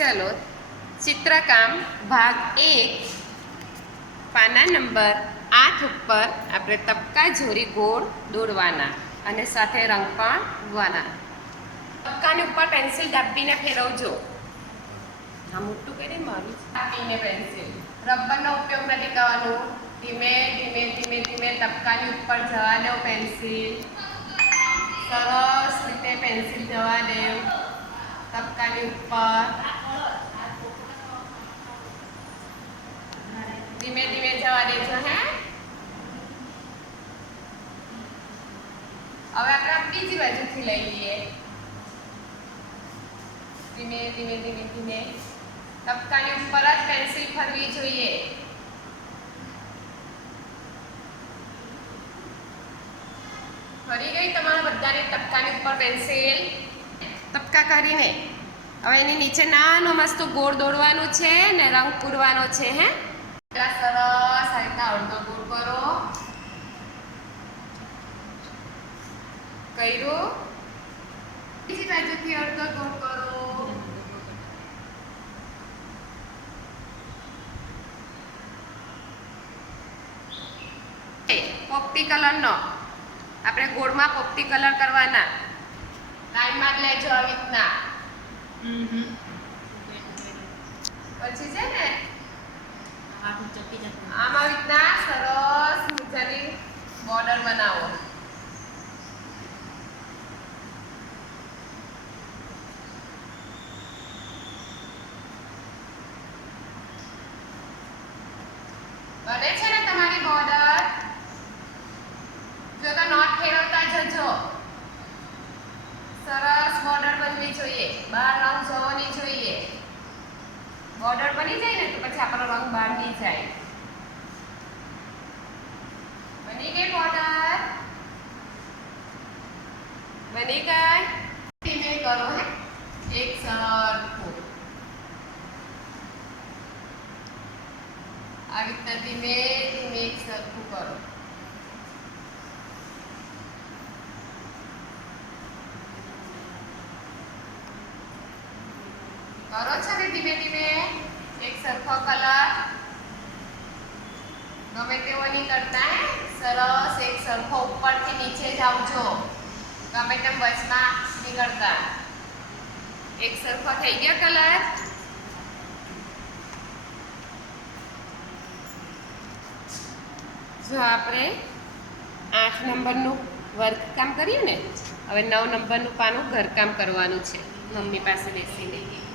ચલો ચિત્રકામ ભાગ એક. પાના નંબર આઠ ઉપર આપણે તબકા જોરી ગોળ દોરવાના અને સાથે રંગ પણ ભરવાના તબકાની ઉપર પેન્સિલ દાબીને ફેરવજો. હા મોટું કરી મારું. દાબીને પેન્સિલ. રબરનો ઉપયોગ નથી કરવાનો. ધીમે ધીમે ધીમે ધીમે તબકાની ઉપર જવા દો પેન્સિલ. સરસ રીતે પેન્સિલ જવા દેવ તબકાની ઉપર. ધીમે ધીમે જવા દેજો, હે? હવે આપણે બીજી બાજુથી લઈ લઈએ. ધીમે ધીમે ધીમે ધીમે. તબકાની ઉપર જ પેન્સિલ ફરવી જોઈએ. ફરી ગઈ તમારા બધાની તબકાની ઉપર પેન્સિલ? તબકા કરીને. હવે એની નીચે નાનો મસ્ત ગોળ દોડવાનું છે ને રંગ પૂરવાનો છે, હે? સરસ આ રીતના અડધો ગોળ કરો. કર્યું? બીજી બાજુથી અડધો ગોળ કરો. પોપટી કલરનો. આપણે ગોળમાં પોપટી કલર કરવાના. લાઈનમાં જ લેજો આવી રીતના. પછી છે બને છે ને તમારી બોર્ડર જો તો નોટ ફેરવતા જજો. સરસ બોર્ડર બનવી જોઈએ. બહાર જોઈએ બોર્ડર બની જાય ને તો પછી આપણો રંગ બહાર નહીં જાય. બની ગઈ બોર્ડર? બની ગઈ? ધીમે કરો હે. એક સરખું. આવી રીતના ધીમે ધીમે એક સરખું કરો. કરો છો ને ધીમે ધીમે. એક સરખો કલર. ગમે તેવો નહીં કરતા, હે? સરસ. એક સરખો ઉપરથી નીચે જ આવજો. ગમે તેમ વચમાં નહીં કરતા. એક સરખો થઈ ગયો કલર. જો આપણે આઠ નંબરનું વર્ક કામ કર્યું ને, હવે નવ નંબરનું પાનું ઘરકામ કરવાનું છે. મમ્મી પાસે બેસીને.